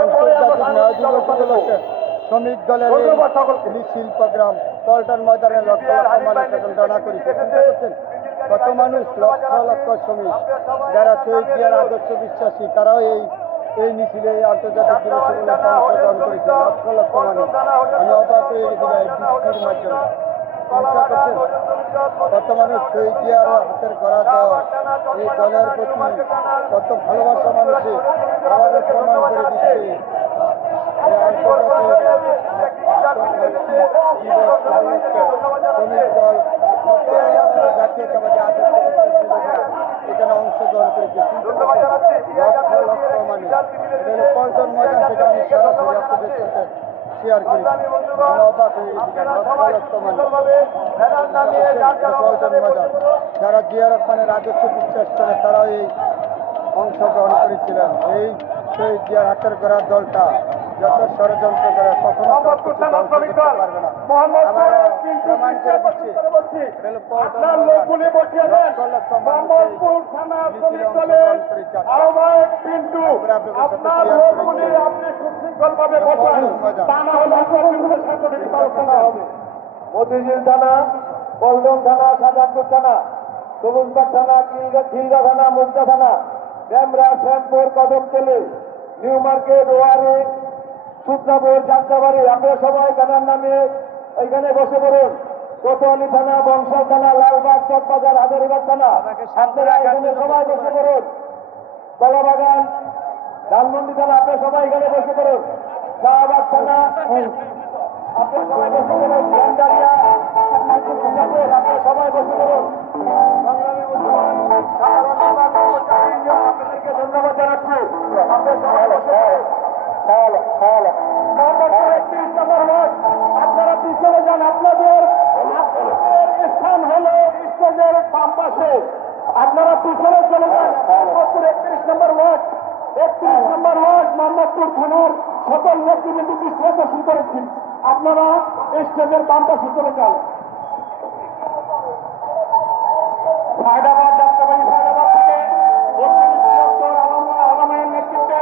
আন্তর্জাতিক ন্যায় দিবস উপলক্ষে শ্রমিক দলের এই শিল্পগ্রাম পল্টন ময়দানে লক্ষ লক্ষ মানুষ এখন টানা করেছে। চিন্তা করছেন কত মানুষ, লক্ষ লক্ষ শ্রমিক যারা শহীদ জিয়ার আদর্শ বিশ্বাসী, তারাও এই মিছিলে এই আন্তর্জাতিক দিবস উপলক্ষে অংশগ্রহণ করেছে। লক্ষ লক্ষ মানুষ, আমি অবাক হয়ে গেছি ভাই বৃষ্টির মাধ্যমে। চিন্তা করছেন কত মানুষ শহীদ জিয়ার হাতের গড়া দল, এই দলের প্রতি কত ভালোবাসা মানুষের আবারও প্রমাণ করে দিচ্ছে। এই আন্তর্জাতিক দিবস উপলক্ষে শ্রমিক দল জাতীয়তাবাদী আদর্শ বিশ্বাসী লোকেরা এখানে অংশগ্রহণ করেছে। লক্ষ লক্ষ মানুষ, এটা হলো পল্টন ময়দান থেকে আমি সরাসরি আপনাদের সাথে শেয়ার করেছি। আমি অবাক হয়ে গেছি, লক্ষ লক্ষ মানুষ পল্টন ময়দান যারা জিয়া রহমানের আদর্শ বিশ্বাস করে তারাও এই অংশগ্রহণ করেছিলেন। এই সেই জিয়ার হাতের গড়া দলটা যত ষড়যন্ত্র করে কখনো করতে পারবে না। আবার প্রমাণ করে দিচ্ছে লক্ষ লক্ষ মানুষ অংশগ্রহণ করেছে। মতিঝিল থানা, পল্টন থানা, শাহজাহানপুর থানা, সবুজবাগ থানা, খিলগা থানা, মুক্তা থানা, ড্যামরা, শ্যামপুর, কদমতলী, নিউ মার্কেট, ওয়ারি, সূত্রাপুর, যাত্রাবাড়ি, আপনারা সবাই গানার নামে এখানে বসে পড়ুন। কোতোয়ালি থানা, বংশাল থানা, লালবাগ, চকবাজার, হাজারিবাগ থানা, আপনারা এখানে সবাই বসে পড়ুন। কলাবাগান, ধানমন্ডি থানা, আপনারা সবাই এখানে বসে পড়ুন। শাহবাগ থানা, আপনারা সবাই বসে পড়ুন। ভান্ডারিয়া, আপনারা সবাই বসে পড়ুন। সংগ্রামী মুসলমান সাধারণ কর্মচারী আপনাদেরকে ধন্যবাদ জানাচ্ছি। আপনারা সবাই বসে আপনারা পিছনে যান। আপনাদের স্থান হলো স্টেজের বাম পাশে, আপনারা পিছনে চলে যান। 31 নম্বর ওয়ার্ড, 31 নম্বর ওয়ার্ড মোহাম্মদপুর থানার সকল নেতৃবৃন্দ বিশ্রাম শুরু করেছি। আপনারা স্টেজের বাম পাশে চলে যান। হায়দ্রাবাদ, যাত্রাবাড়ি, হায়দ্রাবাদ থেকে আলমের নেতৃত্বে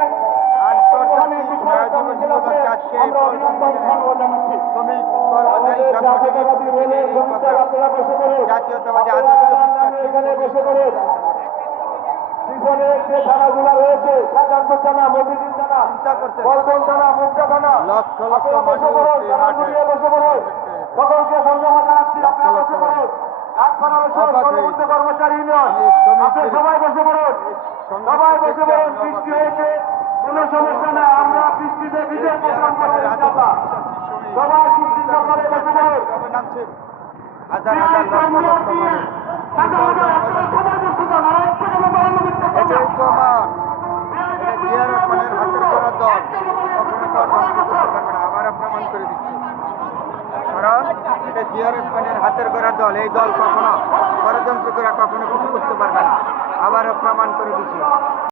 পিছনে যে থানাগুলো রয়েছে, শাহজাহানপুর থানা, মতিঝিল থানা, পল্টন থানা, মুক্তা থানা, বসে পড়ুন। বসে পড়ুন, সকলকে ধন্যবাদ জানাচ্ছি। আপনারা বসে পড়ুন। কর্মচারী ইউনিয়ন, আপনি সবাই বসে পড়ুন। সবাই বসে পড়ুন। বৃষ্টি হয়েছে, কোন সমস্যা নাই, আমরা বৃষ্টিতে ভিজে প্রোগ্রাম করবো ইনশাআল্লাহ। সবাই সুশৃঙ্খল করে বসে পড়ুন। এটা জিয়া রহমানের হাতের গড়া দল, এই দল কখনো ষড়যন্ত্র করে কখনো কিছু করতে পারবে না, আবারও প্রমাণ করে দিচ্ছে।